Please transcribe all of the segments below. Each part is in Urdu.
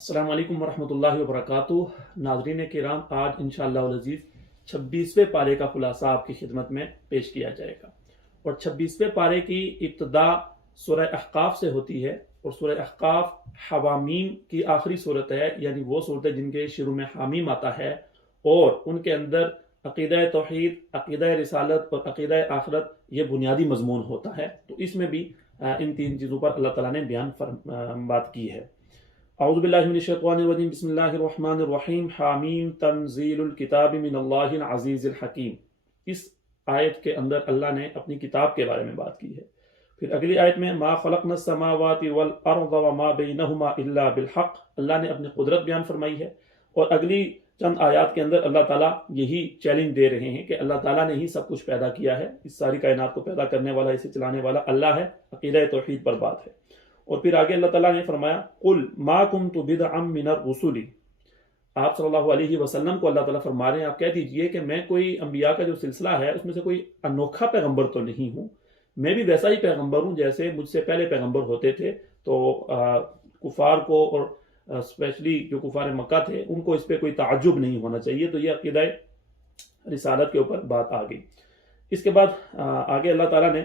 السلام علیکم ورحمۃ اللہ وبرکاتہ۔ ناظرین کرام، آج انشاءاللہ العزیز 26ویں پارے کا خلاصہ آپ کی خدمت میں پیش کیا جائے گا، اور 26ویں پارے کی ابتدا سورہ احقاف سے ہوتی ہے، اور سورہ احقاف حوامیم کی آخری صورت ہے، یعنی وہ صورت ہے جن کے شروع میں حامیم آتا ہے، اور ان کے اندر عقیدہ توحید، عقیدہ رسالت اور عقیدہ آخرت یہ بنیادی مضمون ہوتا ہے۔ تو اس میں بھی ان تین چیزوں پر اللہ تعالیٰ نے بات کی ہے۔ اعوذ باللہ من الشیطان الرجیم، بسم اللہ الرحمن الرحیم، حامیم تنزیل الکتاب من اللہ العزیز الحکیم۔ اس آیت کے اندر اللہ نے اپنی کتاب کے بارے میں بات کی ہے۔ پھر اگلی آیت میں ما خلقنا السماوات والارض وما بینہما الا بالحق، اللہ نے اپنی قدرت بیان فرمائی ہے، اور اگلی چند آیات کے اندر اللہ تعالیٰ یہی چیلنج دے رہے ہیں کہ اللہ تعالیٰ نے ہی سب کچھ پیدا کیا ہے، اس ساری کائنات کو پیدا کرنے والا، اسے چلانے والا اللہ ہے، عقیدہ توحید پر بات ہے۔ اور پھر آگے اللہ تعالیٰ نے فرمایا قل ما کنت بدعا من الرسل، آپ صلی اللہ علیہ وسلم کو اللہ تعالیٰ فرما رہے ہیں آپ کہہ دیجئے کہ میں کوئی انبیاء کا جو سلسلہ ہے اس میں سے کوئی انوکھا پیغمبر تو نہیں ہوں، میں بھی ویسا ہی پیغمبر ہوں جیسے مجھ سے پہلے پیغمبر ہوتے تھے۔ تو کفار کو، اور اسپیشلی جو کفار مکہ تھے، ان کو اس پہ کوئی تعجب نہیں ہونا چاہیے۔ تو یہ عقیدہ رسالت کے اوپر بات آ گئی۔ اس کے بعد آگے اللہ تعالیٰ نے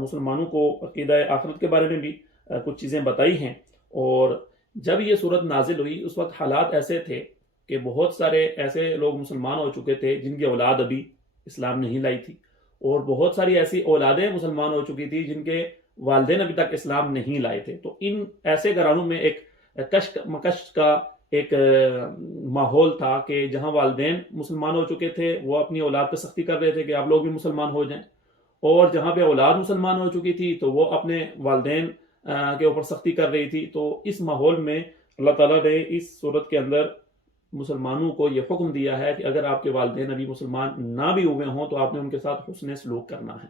مسلمانوں کو عقیدہ آخرت کے بارے میں بھی کچھ چیزیں بتائی ہیں، اور جب یہ صورت نازل ہوئی اس وقت حالات ایسے تھے کہ بہت سارے ایسے لوگ مسلمان ہو چکے تھے جن کی اولاد ابھی اسلام نہیں لائی تھی، اور بہت ساری ایسی اولادیں مسلمان ہو چکی تھی جن کے والدین ابھی تک اسلام نہیں لائے تھے۔ تو ان ایسے گھرانوں میں ایک کشک مکش کا ایک ماحول تھا کہ جہاں والدین مسلمان ہو چکے تھے وہ اپنی اولاد پہ سختی کر رہے تھے کہ آپ لوگ بھی مسلمان ہو جائیں، اور جہاں پہ اولاد مسلمان ہو چکی تھی تو وہ اپنے والدین کے اوپر سختی کر رہی تھی۔ تو اس ماحول میں اللہ تعالیٰ نے اس صورت کے اندر مسلمانوں کو یہ حکم دیا ہے کہ اگر آپ کے والدین ابھی مسلمان نہ بھی ہوئے ہوں تو آپ نے ان کے ساتھ حسن سلوک کرنا ہے۔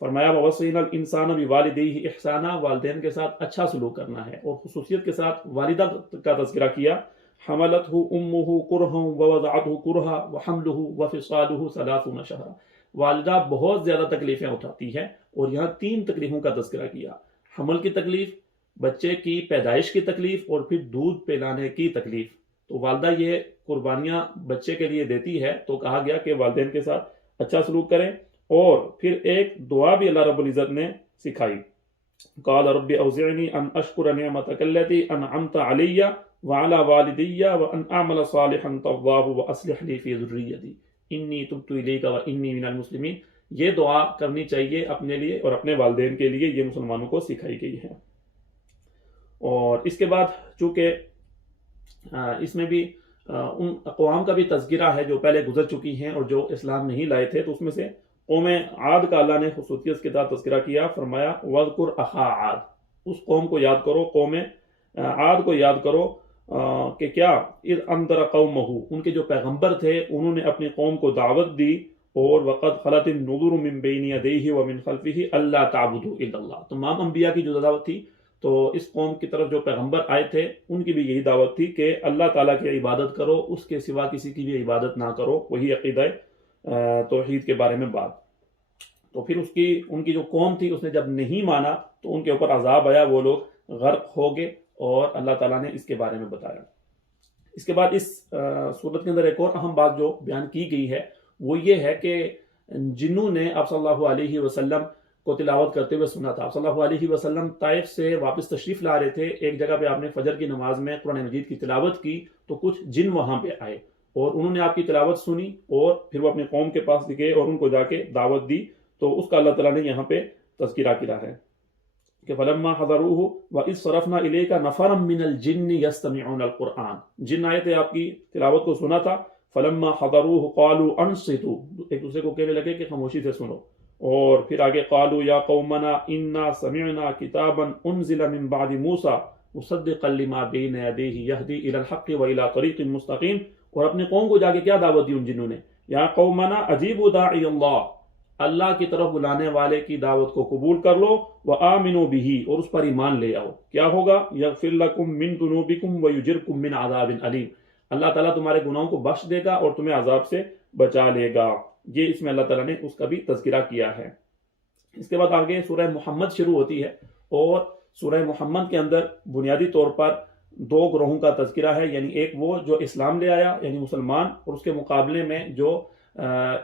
فرمایا وَوَصَّيْنَا الْإِنسَانَ بِوَالِدَيْهِ إِحْسَانًا، والدین کے ساتھ اچھا سلوک کرنا ہے، اور خصوصیت کے ساتھ والدہ کا تذکرہ کیا۔ حملته أمه كرها ووضعته كرها وحمله وفصاله 30 شهرا، والدہ بہت زیادہ تکلیفیں اٹھاتی ہے، اور یہاں 3 تکلیفوں کا تذکرہ کیا، حمل کی تکلیف، بچے کی پیدائش کی تکلیف، اور پھر دودھ پلانے کی تکلیف۔ تو والدہ یہ قربانیاں بچے کے لیے دیتی ہے، تو کہا گیا کہ والدین کے ساتھ اچھا سلوک کریں۔ اور پھر ایک دعا بھی اللہ رب العزت نے سکھائی، قال رب اوزعنی ان اشکر نعمتک التی انعمت علی وعلی والدی وان اعمل صالحا ترضاه واصلح لی فی ذریتی انی تبت الیک وانی من المسلمین۔ یہ دعا کرنی چاہیے اپنے لیے اور اپنے والدین کے لیے، یہ مسلمانوں کو سکھائی گئی ہے۔ اور اس کے بعد چونکہ اس میں بھی ان اقوام کا بھی تذکرہ ہے جو پہلے گزر چکی ہیں اور جو اسلام نہیں لائے تھے، تو اس میں سے قوم عاد کا اللہ نے خصوصیت کے ساتھ تذکرہ کیا۔ فرمایا وَاذْكُرْ أَخَا عَاد، اس قوم کو یاد کرو، قوم عاد کو یاد کرو کہ کیا اذ انذر قومہ، ان کے جو پیغمبر تھے انہوں نے اپنی قوم کو دعوت دی، اور وقد خلت النذر من بین یدیہ ومن خلفہ الا تعبدوا الا اللہ، تمام انبیاء کی جو دعوت تھی، تو اس قوم کی طرف جو پیغمبر آئے تھے ان کی بھی یہی دعوت تھی کہ اللہ تعالیٰ کی عبادت کرو، اس کے سوا کسی کی بھی عبادت نہ کرو۔ وہی عقیدہ توحید کے بارے میں بات۔ تو پھر ان کی جو قوم تھی اس نے جب نہیں مانا تو ان کے اوپر عذاب آیا، وہ لوگ غرق ہو گئے، اور اللہ تعالیٰ نے اس کے بارے میں بتایا۔ اس کے بعد اس صورت کے اندر ایک اور اہم بات جو بیان کی گئی ہے وہ یہ ہے کہ جنوں نے آپ صلی اللہ علیہ وسلم کو تلاوت کرتے ہوئے سنا تھا۔ آپ صلی اللہ علیہ وسلم طائف سے واپس تشریف لا رہے تھے، ایک جگہ پہ آپ نے فجر کی نماز میں قرآن مجید کی تلاوت کی، تو کچھ جن وہاں پہ آئے اور انہوں نے آپ کی تلاوت سنی، اور پھر وہ اپنے قوم کے پاس گئے اور ان کو جا کے دعوت دی۔ تو اس کا اللہ تعالیٰ نے یہاں پہ تذکرہ کیا ہے کہ فَلَمَّا حَضَرُوهُ وَإِذْ صَرَفْنَا إِلَيْكَ نَفَرًا مِّنَ الْجِنِّ يَسْتَمِعُونَ الْقُرْآنَ، جن آئے تھے آپ کی تلاوت کو سنا تھا، فَلَمَّا حَضَرُوهُ قَالُوا أَنصِتُوا، ایک دوسرے کو کہنے لگے کہ خاموشی سے سنو۔ اور پھر آگے قالوا یا قومنا انا سمعنا کتابا انزل من بعد موسیٰ مصدقا لما بین یدیہ یہدی الی الحق والى طریق مستقیم، اور اپنی قوم کو جا کے کیا دعوت دی ان جنہوں نے، یا قومنا اجیبوا داعی اللہ، اللہ کی طرف بلانے والے کی دعوت کو قبول کر لو، وآمنوا بہ، اور اس پر ایمان لے آؤ، کیا ہوگا، یغفر لکم من ذنوبکم ویجرکم من عذاب علیم، اللہ تعالیٰ تمہارے گناہوں کو بخش دے گا اور تمہیں عذاب سے بچا لے گا۔ یہ اس میں اللہ تعالیٰ نے اس کا بھی تذکرہ کیا ہے۔ اس کے بعد آگے سورہ محمد شروع ہوتی ہے، اور سورہ محمد کے اندر بنیادی طور پر دو گروہوں کا تذکرہ ہے، یعنی ایک وہ جو اسلام لے آیا یعنی مسلمان، اور اس کے مقابلے میں جو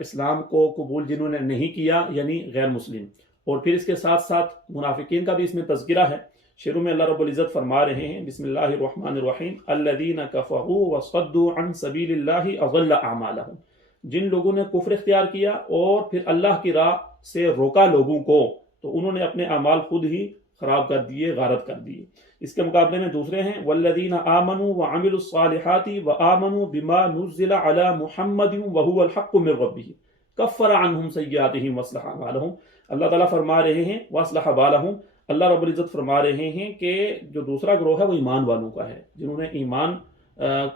اسلام کو قبول جنہوں نے نہیں کیا یعنی غیر مسلم، اور پھر اس کے ساتھ ساتھ منافقین کا بھی اس میں تذکرہ ہے۔ شروع میں اللہ رب العزت فرما رہے ہیں بسم اللہ الرحمن الرحیم الذین کفروا وصدوا عن سبیل اللہ اضل اعمالهم، جن لوگوں نے کفر اختیار کیا اور پھر اللہ کی راہ سے روکا لوگوں کو، تو انہوں نے اپنے اعمال خود ہی خراب کر دیے، غارت کر دیے۔ اس کے مقابلے میں دوسرے ہیں والذین آمنوا وعملوا الصالحات وآمنوا بما نزل علی محمد وهو الحق من ربهم کفر عنہم سیئاتہم واصلح بالہم۔ اللہ تعالیٰ فرما رہے ہیں واصلح بالہم، اللہ رب العزت فرما رہے ہیں کہ جو دوسرا گروہ ہے وہ ایمان والوں کا ہے، جنہوں نے ایمان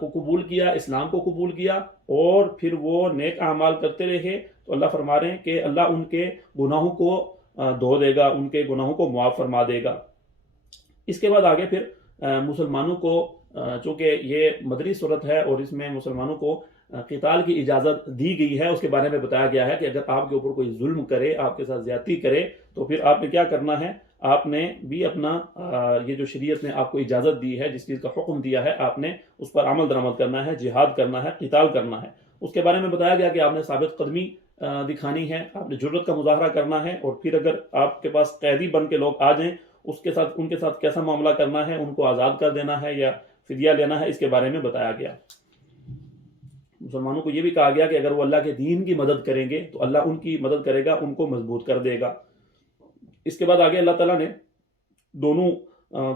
کو قبول کیا، اسلام کو قبول کیا اور پھر وہ نیک اعمال کرتے رہے، تو اللہ فرما رہے ہیں کہ اللہ ان کے گناہوں کو دھو دے گا، ان کے گناہوں کو معاف فرما دے گا۔ اس کے بعد آگے پھر مسلمانوں کو، چونکہ یہ مدنی صورت ہے اور اس میں مسلمانوں کو قتال کی اجازت دی گئی ہے، اس کے بارے میں بتایا گیا ہے کہ اگر آپ کے اوپر کوئی ظلم کرے، آپ کے ساتھ زیادتی کرے، تو پھر آپ نے کیا کرنا ہے، آپ نے بھی اپنا یہ جو شریعت نے آپ کو اجازت دی ہے، جس چیز کا حکم دیا ہے، آپ نے اس پر عمل درآمد کرنا ہے، جہاد کرنا ہے، قتال کرنا ہے۔ اس کے بارے میں بتایا گیا کہ آپ نے ثابت قدمی دکھانی ہے، آپ نے جرأت کا مظاہرہ کرنا ہے، اور پھر اگر آپ کے پاس قیدی بن کے لوگ آ جائیں، ان کے ساتھ کیسا معاملہ کرنا ہے، ان کو آزاد کر دینا ہے یا فدیہ لینا ہے، اس کے بارے میں بتایا گیا۔ مسلمانوں کو یہ بھی کہا گیا کہ اگر وہ اللہ کے دین کی مدد کریں گے تو اللہ ان کی مدد کرے گا، ان کو مضبوط کر دے گا۔ اس کے بعد آگے اللہ تعالیٰ نے دونوں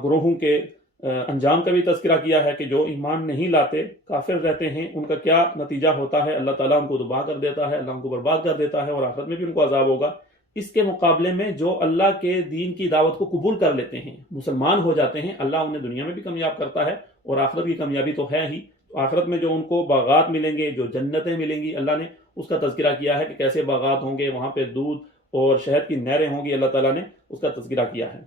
گروہوں کے انجام کا بھی تذکرہ کیا ہے کہ جو ایمان نہیں لاتے، کافر رہتے ہیں، ان کا کیا نتیجہ ہوتا ہے، اللہ تعالیٰ ان کو تباہ کر دیتا ہے، اللہ ان کو برباد کر دیتا ہے، اور آخرت میں بھی ان کو عذاب ہوگا۔ اس کے مقابلے میں جو اللہ کے دین کی دعوت کو قبول کر لیتے ہیں، مسلمان ہو جاتے ہیں، اللہ انہیں دنیا میں بھی کامیاب کرتا ہے، اور آخرت کی کامیابی تو ہے ہی۔ آخرت میں جو ان کو باغات ملیں گے، جو جنتیں ملیں گی، اللہ نے اس کا تذکرہ کیا ہے کہ کیسے باغات ہوں گے، وہاں پہ دودھ اور شہد کی نہریں ہوں گی، اللہ تعالیٰ نے اس کا تذکرہ کیا ہے۔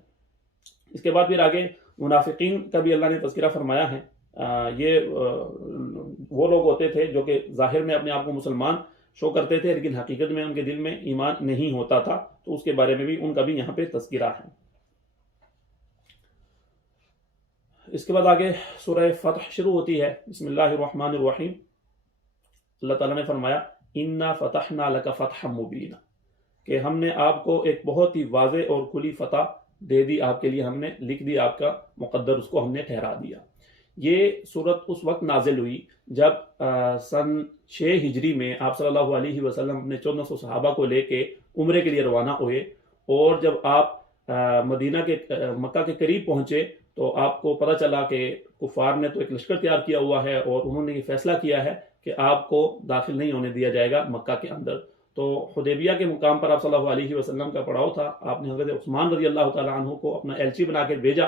اس کے بعد پھر آگے منافقین کا بھی اللہ نے تذکرہ فرمایا ہے۔ یہ وہ لوگ ہوتے تھے جو کہ ظاہر میں اپنے آپ کو مسلمان شو کرتے تھے، لیکن حقیقت میں ان کے دل میں ایمان نہیں ہوتا تھا، تو اس کے بارے میں بھی ان کا بھی یہاں پہ تذکرہ ہے۔ اس کے بعد آگے سورہ فتح شروع ہوتی ہے، بسم اللہ الرحمن الرحیم۔ اللہ تعالیٰ نے فرمایا اِنَّا فَتَحْنَا لَكَ فَتْحًا مُبِينًا، کہ ہم نے آپ کو ایک بہت ہی واضح اور کھلی فتح دے دی، آپ کے لیے ہم نے لکھ دی، آپ کا مقدر اس کو ہم نے ٹھہرا دیا۔ یہ صورت اس وقت نازل ہوئی جب سن 6 ہجری میں آپ صلی اللہ علیہ وسلم اپنے 1400 صحابہ کو لے کے عمرے کے لیے روانہ ہوئے، اور جب آپ مکہ کے قریب پہنچے تو آپ کو پتہ چلا کہ کفار نے تو ایک لشکر تیار کیا ہوا ہے، اور انہوں نے یہ فیصلہ کیا ہے کہ آپ کو داخل نہیں ہونے دیا جائے گا مکہ کے اندر۔ تو حدیبیہ کے مقام پر آپ صلی اللہ علیہ وسلم کا پڑاؤ تھا، آپ نے حضرت عثمان رضی اللہ تعالیٰ عنہ کو اپنا ایلچی بنا کے بھیجا،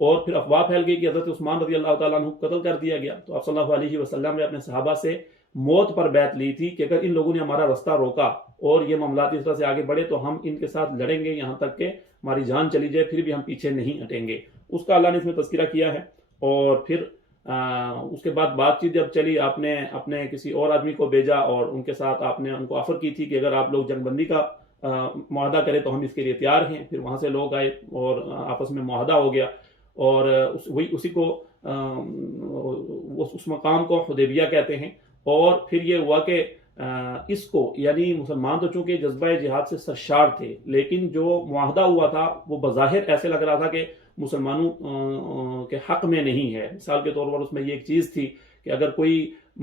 اور پھر افواہ پھیل گئی کہ حضرت عثمان رضی اللہ تعالیٰ عنہ کو قتل کر دیا گیا۔ تو آپ صلی اللہ علیہ وسلم نے اپنے صحابہ سے موت پر بیعت لی تھی کہ اگر ان لوگوں نے ہمارا رستہ روکا اور یہ معاملات اس طرح سے آگے بڑھے تو ہم ان کے ساتھ لڑیں گے یہاں تک کہ ہماری جان چلی جائے، پھر بھی ہم پیچھے نہیں ہٹیں گے۔ اس کا اللہ نے اس میں تذکرہ کیا ہے۔ اور پھر اس کے بعد بات چیت جب چلی، آپ نے اپنے کسی اور آدمی کو بھیجا اور ان کے ساتھ آپ نے ان کو آفر کی تھی کہ اگر آپ لوگ جنگ بندی کا معاہدہ کریں تو ہم اس کے لیے تیار ہیں۔ پھر وہاں سے لوگ آئے اور آپس میں معاہدہ ہو گیا، اور اسی کو اس مقام کو حدیبیہ کہتے ہیں۔ اور پھر یہ ہوا کہ اس کو یعنی مسلمان تو چونکہ جذبہ جہاد سے سرشار تھے، لیکن جو معاہدہ ہوا تھا وہ بظاہر ایسے لگ رہا تھا کہ مسلمانوں کے حق میں نہیں ہے۔ مثال کے طور پر اس میں یہ ایک چیز تھی کہ اگر کوئی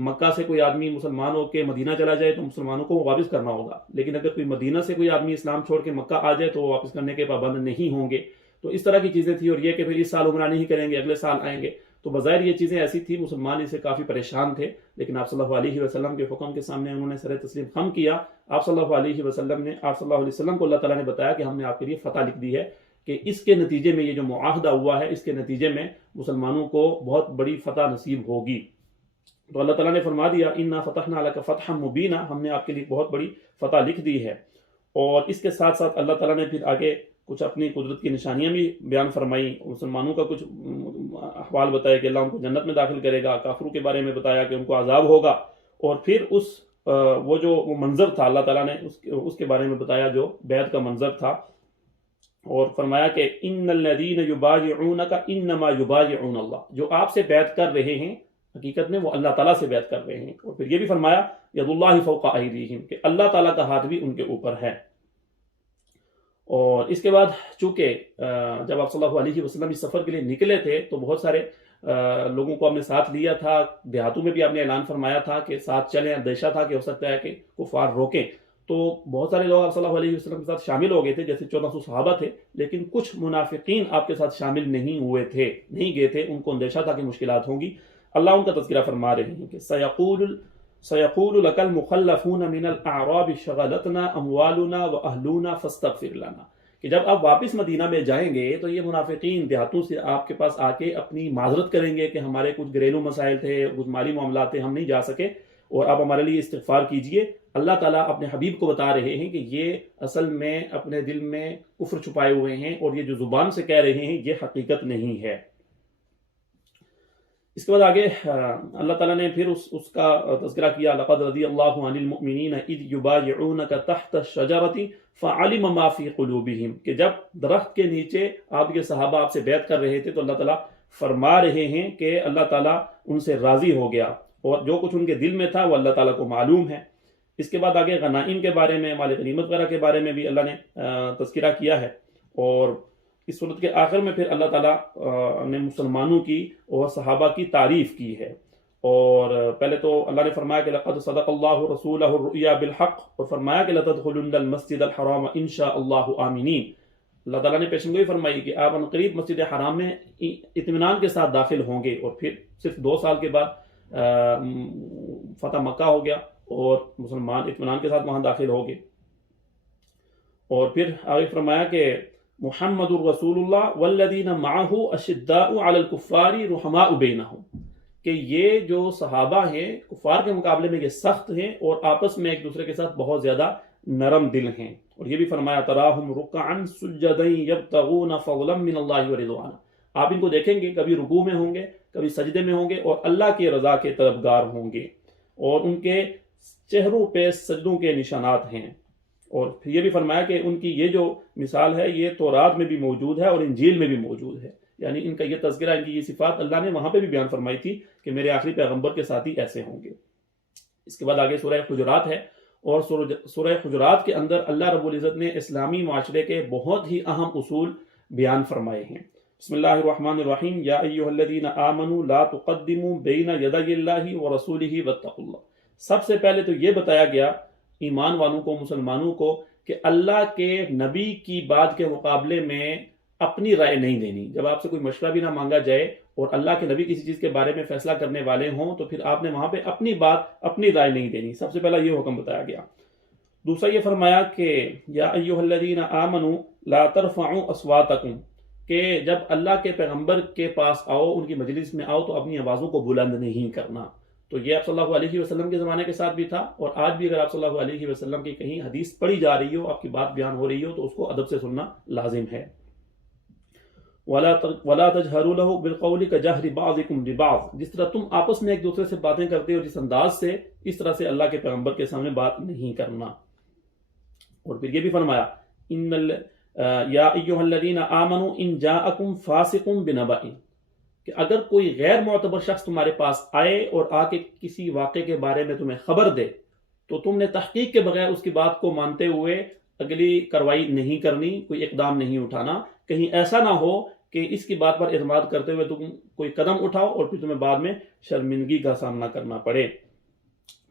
مکہ سے کوئی آدمی مسلمان ہو کے مدینہ چلا جائے تو مسلمانوں کو واپس کرنا ہوگا، لیکن اگر کوئی مدینہ سے کوئی آدمی اسلام چھوڑ کے مکہ آ جائے تو وہ واپس کرنے کے پابند نہیں ہوں گے۔ تو اس طرح کی چیزیں تھی، اور یہ کہ پھر اس سال عمرہ نہیں کریں گے، اگلے سال آئیں گے۔ تو بظاہر یہ چیزیں ایسی تھی، مسلمان اسے کافی پریشان تھے، لیکن آپ صلی اللہ علیہ وسلم کے حکم کے سامنے انہوں نے سر تسلیم خم کیا۔ آپ صلی اللہ علیہ وسلم کو اللہ تعالیٰ نے بتایا کہ ہم نے آپ کے لیے فتح لکھ دی ہے، کہ اس کے نتیجے میں یہ جو معاہدہ ہوا ہے، اس کے نتیجے میں مسلمانوں کو بہت بڑی فتح نصیب ہوگی۔ تو اللہ تعالیٰ نے فرما دیا اِنَّا فَتَحْنَا لَكَ فَتْحًا مُبِينًا، ہم نے آپ کے لیے بہت بڑی فتح لکھ دی ہے۔ اور اس کے ساتھ ساتھ اللہ تعالیٰ نے پھر آگے کچھ اپنی قدرت کی نشانیاں بھی بیان فرمائی، مسلمانوں کا کچھ احوال بتایا کہ اللہ ان کو جنت میں داخل کرے گا، کافروں کے بارے میں بتایا کہ ان کو عذاب ہوگا، اور پھر وہ منظر تھا اللہ تعالیٰ نے اس کے بارے میں بتایا جو بیعت کا منظر تھا۔ اور فرمایا کہ ان الذین یبایعونک انما یبایعون اللہ، جو آپ سے بیعت کر رہے ہیں حقیقت میں وہ اللہ تعالیٰ سے بیعت کر رہے ہیں. اور پھر یہ بھی فرمایا ید اللہ فوق ایدیہم، کہ اللہ تعالیٰ کا ہاتھ بھی ان کے اوپر ہے. اور اس کے بعد چونکہ جب آپ صلی اللہ علیہ وسلم اس سفر کے لیے نکلے تھے تو بہت سارے لوگوں کو آپ نے ساتھ لیا تھا، دیہاتوں میں بھی آپ نے اعلان فرمایا تھا کہ ساتھ چلیں، اندیشہ تھا کہ ہو سکتا ہے کہ کفار روکیں. تو بہت سارے لوگ آپ صلی اللہ علیہ وسلم کے ساتھ شامل ہو گئے تھے، جیسے 1400 صحابہ تھے، لیکن کچھ منافقین آپ کے ساتھ شامل نہیں ہوئے تھے، نہیں گئے تھے. ان کو اندیشہ تھا کہ مشکلات ہوں گی. اللہ ان کا تذکرہ فرما رہے ہیں کہ سَيَقُولُ لَكَ الْمُخَلَّفُونَ مِنَ الْأَعْرَابِ شَغَلَتْنَا أَمْوَالُنَا وَأَهْلُونَا فَاسْتَغْفِرْ لَنَا، کہ جب آپ واپس مدینہ میں جائیں گے تو یہ منافقین دیہاتوں سے آپ کے پاس آ کے اپنی معذرت کریں گے کہ ہمارے کچھ گھریلو مسائل تھے، کچھ مالی معاملات تھے، ہم نہیں جا سکے اور آپ ہمارے لیے استغفار کیجئے. اللہ تعالیٰ اپنے حبیب کو بتا رہے ہیں کہ یہ اصل میں اپنے دل میں کفر چھپائے ہوئے ہیں اور یہ جو زبان سے کہہ رہے ہیں یہ حقیقت نہیں ہے. اس کے بعد آگے اللہ تعالیٰ نے پھر اس کا تذکرہ کیا، لقد رضی اللہ عن المؤمنین اذ یبایعونک تحت الشجرۃ فعلم ما فی قلوبہم، کہ جب درخت کے نیچے آپ کے صحابہ آپ سے بیعت کر رہے تھے تو اللہ تعالیٰ فرما رہے ہیں کہ اللہ تعالیٰ ان سے راضی ہو گیا اور جو کچھ ان کے دل میں تھا وہ اللہ تعالیٰ کو معلوم ہے. اس کے بعد آگے غنائم کے بارے میں، مال غنیمت وغیرہ کے بارے میں بھی اللہ نے تذکرہ کیا ہے. اور اس صورت کے آخر میں پھر اللہ تعالیٰ نے مسلمانوں کی اور صحابہ کی تعریف کی ہے. اور پہلے تو اللہ نے فرمایا کہ لقد صدق اللہ رسولہ الرؤیا بالحق، اور فرمایا کہ لتدخلن المسجد الحرام ان شاء اللہ آمنین. اللہ تعالیٰ نے پیشنگوئی فرمائی کہ آپ عنقریب مسجد حرام میں اطمینان کے ساتھ داخل ہوں گے. اور پھر صرف 2 سال کے بعد فتح مکہ ہو گیا اور مسلمان اطمینان کے ساتھ وہاں داخل ہو گئے. اور پھر آگے فرمایا کہ محمد الرسول اللہ والذین معہ اشداء علی الکفار رحماء بینہم، کہ یہ جو صحابہ ہیں کفار کے مقابلے میں یہ سخت ہیں اور آپس میں ایک دوسرے کے ساتھ بہت زیادہ نرم دل ہیں. اور یہ بھی فرمایا تراہم رکعا سجدا یبتغون فضلا من اللہ ورضوانا، آپ ان کو دیکھیں گے کبھی رکوع میں ہوں گے، کبھی سجدے میں ہوں گے اور اللہ کی رضا کے طلبگار ہوں گے، اور ان کے چہروں پہ سجدوں کے نشانات ہیں. اور پھر یہ بھی فرمایا کہ ان کی یہ جو مثال ہے یہ تورات میں بھی موجود ہے اور انجیل میں بھی موجود ہے، یعنی ان کا یہ تذکرہ، ان کی یہ صفات اللہ نے وہاں پہ بھی بیان فرمائی تھی کہ میرے آخری پیغمبر کے ساتھی ایسے ہوں گے. اس کے بعد آگے سورہ حجرات ہے، اور سورہ حجرات کے اندر اللہ رب العزت نے اسلامی معاشرے کے بہت ہی اہم اصول بیان فرمائے ہیں. بسم اللہ الرحمن الرحیم، یا ایھا الذین آمنوا لا تقدموا بین یدی اللہ ورسولہ واتقوا اللہ. سب سے پہلے تو یہ بتایا گیا ایمان والوں کو، مسلمانوں کو، کہ اللہ کے نبی کی بات کے مقابلے میں اپنی رائے نہیں دینی. جب آپ سے کوئی مشورہ بھی نہ مانگا جائے اور اللہ کے نبی کسی چیز کے بارے میں فیصلہ کرنے والے ہوں تو پھر آپ نے وہاں پہ اپنی بات، اپنی رائے نہیں دینی. سب سے پہلا یہ حکم بتایا گیا. دوسرا یہ فرمایا کہ یا ایھا الذین آمنوا لا ترفعوا اصواتکم، کہ جب اللہ کے پیغمبر کے پاس آؤ، ان کی مجلس میں آؤ تو اپنی آوازوں کو بلند نہیں کرنا. تو یہ آپ صلی اللہ علیہ وسلم کے زمانے کے ساتھ بھی تھا، اور آج بھی اگر آپ صلی اللہ علیہ وسلم کی کہیں حدیث پڑھی جا رہی ہو، آپ کی بات بیان ہو رہی ہو، تو اس کو ادب سے سننا لازم ہے. وَلَا تَجْهَرُوا لَهُ بِالْقَوْلِ كَجَهْرِ بَعْضِكُمْ لِبَعْضٍ، جس طرح تم آپس میں ایک دوسرے سے باتیں کرتے ہو جس انداز سے، اس طرح سے اللہ کے پیغمبر کے سامنے بات نہیں کرنا. اور پھر یہ بھی فرمایا یا ایھا الذین آمنوا ان جاءکم فاسق بنبأ، کہ اگر کوئی غیر معتبر شخص تمہارے پاس آئے اور آ کے کسی واقعے کے بارے میں تمہیں خبر دے تو تم نے تحقیق کے بغیر اس کی بات کو مانتے ہوئے اگلی کارروائی نہیں کرنی، کوئی اقدام نہیں اٹھانا. کہیں ایسا نہ ہو کہ اس کی بات پر اعتماد کرتے ہوئے تم کوئی قدم اٹھاؤ اور پھر تمہیں بعد میں شرمندگی کا سامنا کرنا پڑے.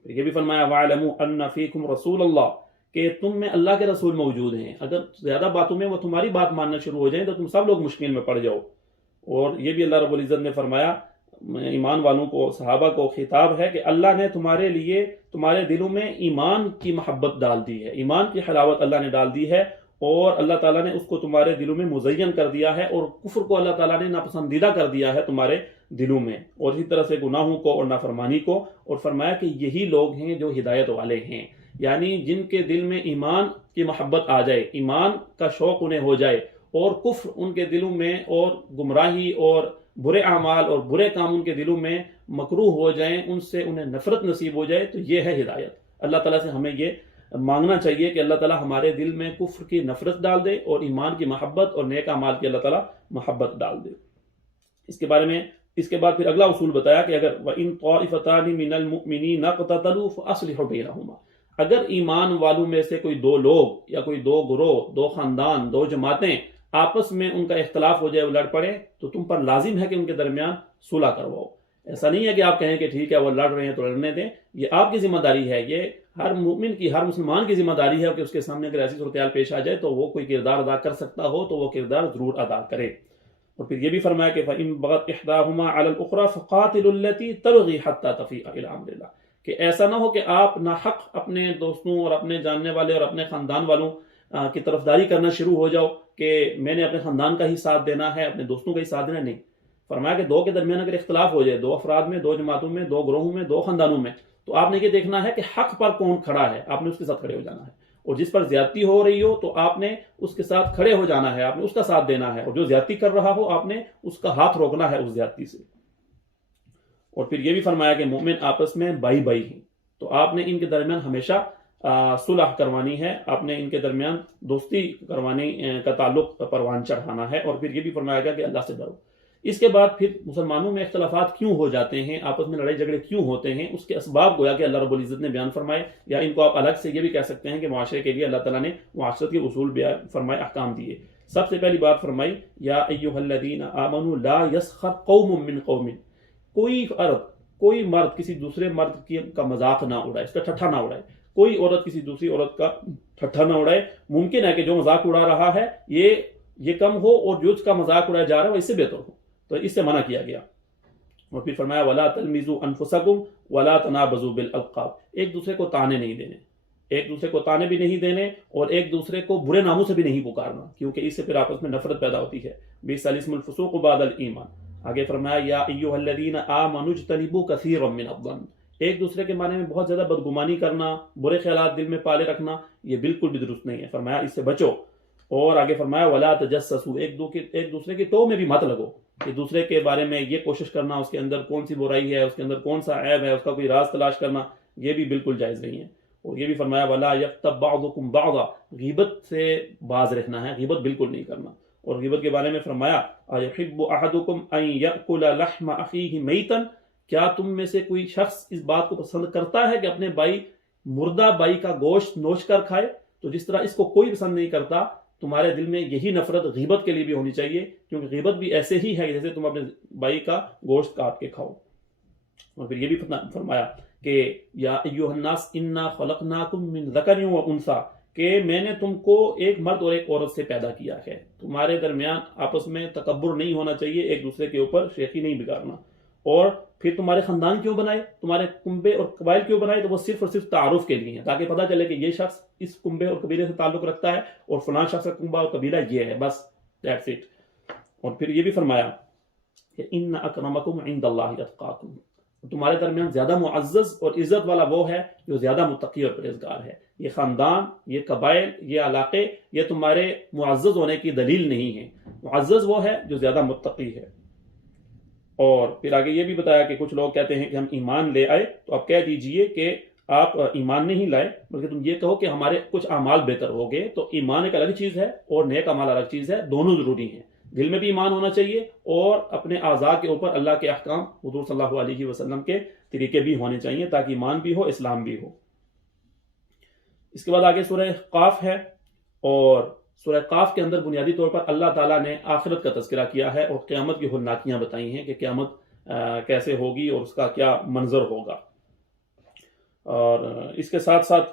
یہ بھی فرمایا وَاعْلَمُوا أَنَّ فِيكُمْ رَسُولَ اللَّهِ، کہ تم میں اللہ کے رسول موجود ہیں. اگر زیادہ باتوں میں وہ تمہاری بات ماننا شروع ہو جائیں تو تم سب لوگ مشکل میں پڑ جاؤ. اور یہ بھی اللہ رب العزت نے فرمایا ایمان والوں کو، صحابہ کو خطاب ہے کہ اللہ نے تمہارے لیے تمہارے دلوں میں ایمان کی محبت ڈال دی ہے، ایمان کی حلاوت اللہ نے ڈال دی ہے، اور اللہ تعالیٰ نے اس کو تمہارے دلوں میں مزین کر دیا ہے، اور کفر کو اللہ تعالیٰ نے ناپسندیدہ کر دیا ہے تمہارے دلوں میں، اور اسی طرح سے گناہوں کو اور نافرمانی کو. اور فرمایا کہ یہی لوگ ہیں جو ہدایت والے ہیں، یعنی جن کے دل میں ایمان کی محبت آ جائے، ایمان کا شوق انہیں ہو جائے، اور کفر ان کے دلوں میں اور گمراہی اور برے اعمال اور برے کام ان کے دلوں میں مکروہ ہو جائیں، ان سے انہیں نفرت نصیب ہو جائے، تو یہ ہے ہدایت. اللہ تعالیٰ سے ہمیں یہ مانگنا چاہیے کہ اللہ تعالیٰ ہمارے دل میں کفر کی نفرت ڈال دے اور ایمان کی محبت اور نیک اعمال کی اللہ تعالیٰ محبت ڈال دے۔ اس کے بعد پھر اگلا اصول بتایا کہ اگر وَإِن طَائِفَتَانِ مِنَ الْمُؤْمِنِينَ اقْتَتَلُوا فَأَصْلِحُوا بَيْنَهُمَا، اگر ایمان والوں میں سے کوئی دو لوگ یا کوئی دو گروہ، دو خاندان، دو جماعتیں آپس میں ان کا اختلاف ہو جائے، وہ لڑ پڑے، تو تم پر لازم ہے کہ ان کے درمیان صلح کرواؤ۔ ایسا نہیں ہے کہ آپ کہیں کہ ٹھیک ہے وہ لڑ رہے ہیں تو لڑنے دیں، یہ آپ کی ذمہ داری ہے، یہ ہر مومن کی، ہر مسلمان کی ذمہ داری ہے کہ اس کے سامنے اگر ایسی صورتحال پیش آ جائے تو وہ کوئی کردار ادا کر سکتا ہو تو وہ کردار ضرور ادا کرے۔ اور پھر یہ بھی فرمایا کہ فَإِن بَغَتْ إِحْدَاهُمَا عَلَى الْأُخْرَى فَقَاتِلُوا الَّتِي تَبْغِي حَتَّى تَفِيءَ إِلَىٰ أَمْرِ اللَّهِ، کہ ایسا نہ ہو کہ آپ ناحق اپنے دوستوں اور اپنے جاننے والے اور اپنے خاندان والوں کی طرفداری کرنا شروع ہو جاؤ کہ میں نے اپنے خاندان کا ہی ساتھ دینا ہے، اپنے دوستوں کا ہی ساتھ دینا نہیں۔ فرمایا کہ دو کے درمیان اگر اختلاف ہو جائے، دو افراد میں، دو جماعتوں میں، دو گروہوں میں، دو خاندانوں میں، تو آپ نے یہ دیکھنا ہے کہ حق پر کون کھڑا ہے، آپ نے اس کے ساتھ کھڑے ہو جانا ہے، اور جس پر زیادتی ہو رہی ہو تو آپ نے اس کے ساتھ کھڑے ہو جانا ہے، آپ نے اس کا ساتھ دینا ہے، اور جو زیادتی کر رہا ہو آپ نے اس کا ہاتھ روکنا ہے اس زیادتی سے۔ اور پھر یہ بھی فرمایا کہ مومن آپس میں بائی بائی ہیں، تو آپ نے ان کے درمیان ہمیشہ صلح کروانی ہے، آپ نے ان کے درمیان دوستی کروانے کا تعلق پروان چڑھانا ہے۔ اور پھر یہ بھی فرمایا گیا کہ اللہ سے ڈرو۔ اس کے بعد پھر مسلمانوں میں اختلافات کیوں ہو جاتے ہیں، آپس میں لڑائی جھگڑے کیوں ہوتے ہیں، اس کے اسباب گویا کہ اللہ رب العزت نے بیان فرمائے، یا ان کو آپ الگ سے یہ بھی کہہ سکتے ہیں کہ معاشرے کے لیے اللہ تعالیٰ نے معاشرت کے اصول بیان فرمائے، احکام دیے۔ سب سے پہلی بات فرمائی یا ایھا الذین آمنوا لا یسخر قوم من قوم، کوئی مرد کسی دوسرے مرد کا مذاق نہ اڑائے، اس کا ٹھٹھا نہ اڑائے، کوئی عورت کسی دوسری عورت کا ٹھٹھا نہ اڑائے۔ ممکن ہے کہ جو مذاق اڑا رہا ہے یہ کم ہو اور جو اس کا مذاق اڑایا جا رہا ہے وہ اس سے بہتر ہو، تو اس سے منع کیا گیا۔ اور پھر فرمایا وَلَا تَلْمِزُوا أَنفُسَكُمْ وَلَا تَنَابَزُوا بِالْأَلْقَابِ، ایک دوسرے کو تانے نہیں دینے، ایک دوسرے کو تانے بھی نہیں دینے، اور ایک دوسرے کو برے ناموں سے بھی نہیں پکارنا، کیونکہ اس سے پھر آپس میں نفرت پیدا ہوتی ہے۔ بِئْسَ الِاسْمُ الْفُسُوقُ بَعْدَ الْإِيمَانِ، آگے فرمایا یا ایھا الذین آمنوا اجتنبوا کثیرا من الظن، ایک دوسرے کے بارے میں بہت زیادہ بدگمانی کرنا، برے خیالات دل میں پالے رکھنا، یہ بالکل بھی درست نہیں ہے، فرمایا اس سے بچو۔ اور آگے فرمایا ولا تجسسوا، ایک دوسرے کی ٹو میں بھی مت لگو، کہ دوسرے کے بارے میں یہ کوشش کرنا اس کے اندر کون سی برائی ہے، اس کے اندر کون سا عیب ہے، اس کا کوئی راز تلاش کرنا، یہ بھی بالکل جائز نہیں ہے۔ اور یہ بھی فرمایا ولا یغتب بعضکم بعضا، غیبت سے باز رہنا ہے، غیبت بالکل نہیں کرنا۔ اور غیبت کے بارے میں فرمایا ایحب احدکم ان یاکل لحم اخیہ میتا، کیا تم میں سے کوئی شخص اس بات کو پسند کرتا ہے کہ اپنے مردہ بھائی کا گوشت نوچ کر کھائے؟ تو جس طرح اس کو کوئی پسند نہیں کرتا، تمہارے دل میں یہی نفرت غیبت کے لیے بھی ہونی چاہیے، کیونکہ غیبت بھی ایسے ہی ہے جیسے تم اپنے بھائی کا گوشت کاٹ کے کھاؤ۔ اور پھر یہ بھی فرمایا کہ یا ایھا الناس انا خلقناکم من ذکر و انثی، کہ میں نے تم کو ایک مرد اور ایک عورت سے پیدا کیا ہے۔ تمہارے درمیان آپس میں تکبر نہیں ہونا چاہیے، ایک دوسرے کے اوپر شیخی نہیں بگاڑنا۔ اور پھر تمہارے خاندان کیوں بنائے، تمہارے کنبے اور قبائل کیوں بنائے، تو وہ صرف اور صرف تعارف کے لیے ہیں، تاکہ پتہ چلے کہ یہ شخص اس کنبے اور قبیلے سے تعلق رکھتا ہے اور فلاں شخص کا کنبہ اور قبیلہ یہ ہے، بس دیٹس اٹ۔ اور پھر یہ بھی فرمایا کہ ان اکرمکم عند اللہ اتقاکم، تمہارے درمیان زیادہ معزز اور عزت والا وہ ہے جو زیادہ متقی اور پرہیزگار ہے۔ یہ خاندان، یہ قبائل، یہ علاقے، یہ تمہارے معزز ہونے کی دلیل نہیں ہے، معزز وہ ہے جو زیادہ متقی ہے۔ اور پھر آگے یہ بھی بتایا کہ کچھ لوگ کہتے ہیں کہ ہم ایمان لے آئے، تو آپ کہہ دیجئے کہ آپ ایمان نہیں لائے، بلکہ تم یہ کہو کہ ہمارے کچھ اعمال بہتر ہو گئے۔ تو ایمان ایک الگ چیز ہے اور نیک اعمال الگ چیز ہے، دونوں ضروری ہیں۔ دل میں بھی ایمان ہونا چاہیے اور اپنے اعضاء کے اوپر اللہ کے احکام، حضور صلی اللہ علیہ وسلم کے طریقے بھی ہونے چاہیے، تاکہ ایمان بھی ہو، اسلام بھی ہو۔ اس کے بعد آگے سورہ قاف ہے، اور سورہ قاف کے اندر بنیادی طور پر اللہ تعالیٰ نے آخرت کا تذکرہ کیا ہے اور قیامت کی ہولناکیاں بتائی ہیں کہ قیامت کیسے ہوگی اور اس کا کیا منظر ہوگا۔ اور اس کے ساتھ ساتھ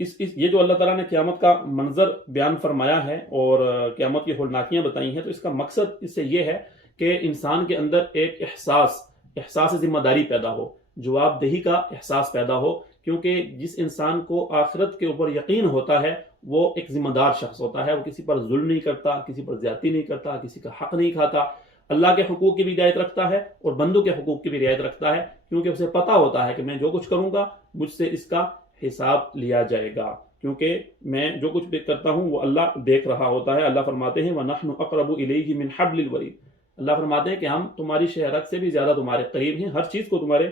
یہ جو اللہ تعالیٰ نے قیامت کا منظر بیان فرمایا ہے اور قیامت کی ہولناکیاں بتائی ہیں، تو اس کا مقصد اس سے یہ ہے کہ انسان کے اندر ایک احساس ذمہ داری پیدا ہو، جواب دہی کا احساس پیدا ہو، کیونکہ جس انسان کو آخرت کے اوپر یقین ہوتا ہے وہ ایک ذمہ دار شخص ہوتا ہے، وہ کسی پر ظلم نہیں کرتا، کسی پر زیادتی نہیں کرتا، کسی کا حق نہیں کھاتا، اللہ کے حقوق کی بھی رعایت رکھتا ہے اور بندوں کے حقوق کی بھی رعایت رکھتا ہے، کیونکہ اسے پتہ ہوتا ہے کہ میں جو کچھ کروں گا مجھ سے اس کا حساب لیا جائے گا، کیونکہ میں جو کچھ بھی کرتا ہوں وہ اللہ دیکھ رہا ہوتا ہے۔ اللہ فرماتے ہیں وَنَحْنُ أَقْرَبُ إِلَيْهِ مِنْ حَبْلِ الْوَرِيدِ، اللہ فرماتے ہیں کہ ہم تمہاری شہرت سے بھی زیادہ تمہارے قریب ہیں، ہر چیز کو تمہارے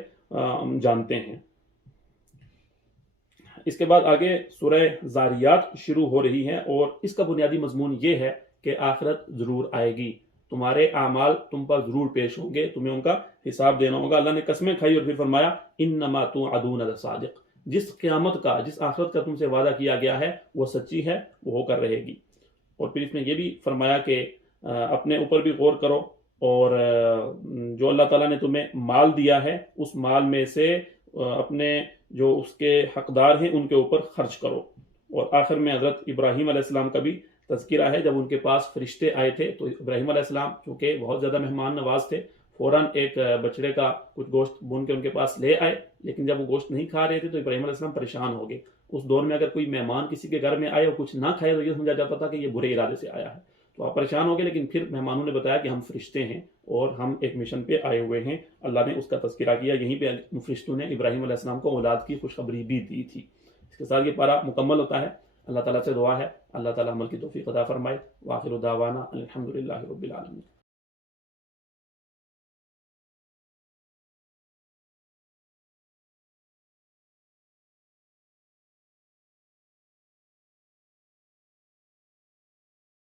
جانتے ہیں۔ اس کے بعد آگے سورہ زاریات شروع ہو رہی ہے، اور اس کا بنیادی مضمون یہ ہے کہ آخرت ضرور آئے گی، تمہارے اعمال تم پر ضرور پیش ہوں گے، تمہیں ان کا حساب دینا ہوگا۔ اللہ نے قسمیں کھائی اور پھر فرمایا انما توعدون لصادق، جس قیامت کا، جس آخرت کا تم سے وعدہ کیا گیا ہے وہ سچی ہے، وہ ہو کر رہے گی۔ اور پھر اس میں یہ بھی فرمایا کہ اپنے اوپر بھی غور کرو، اور جو اللہ تعالیٰ نے تمہیں مال دیا ہے اس مال میں سے اپنے جو اس کے حقدار ہیں ان کے اوپر خرچ کرو۔ اور آخر میں حضرت ابراہیم علیہ السلام کا بھی تذکرہ ہے، جب ان کے پاس فرشتے آئے تھے تو ابراہیم علیہ السلام چونکہ بہت زیادہ مہمان نواز تھے، فوراً ایک بچڑے کا کچھ گوشت بھون کے ان کے پاس لے آئے، لیکن جب وہ گوشت نہیں کھا رہے تھے تو ابراہیم علیہ السلام پریشان ہو گئے۔ اس دور میں اگر کوئی مہمان کسی کے گھر میں آئے اور کچھ نہ کھائے تو یہ سمجھا جاتا تھا کہ یہ برے ارادے سے آیا ہے، تو آپ پریشان ہو گئے، لیکن پھر مہمانوں نے بتایا کہ ہم فرشتے ہیں اور ہم ایک مشن پہ آئے ہوئے ہیں، اللہ نے اس کا تذکرہ کیا، یہیں پہ فرشتوں نے ابراہیم علیہ السلام کو اولاد کی خوشخبری بھی دی تھی۔ اس کے ساتھ یہ پارہ مکمل ہوتا ہے۔ اللہ تعالیٰ سے دعا ہے اللہ تعالیٰ عمل کی توفیق عطا فرمائے۔ وآخر دعوانا الحمدللہ رب العالمین۔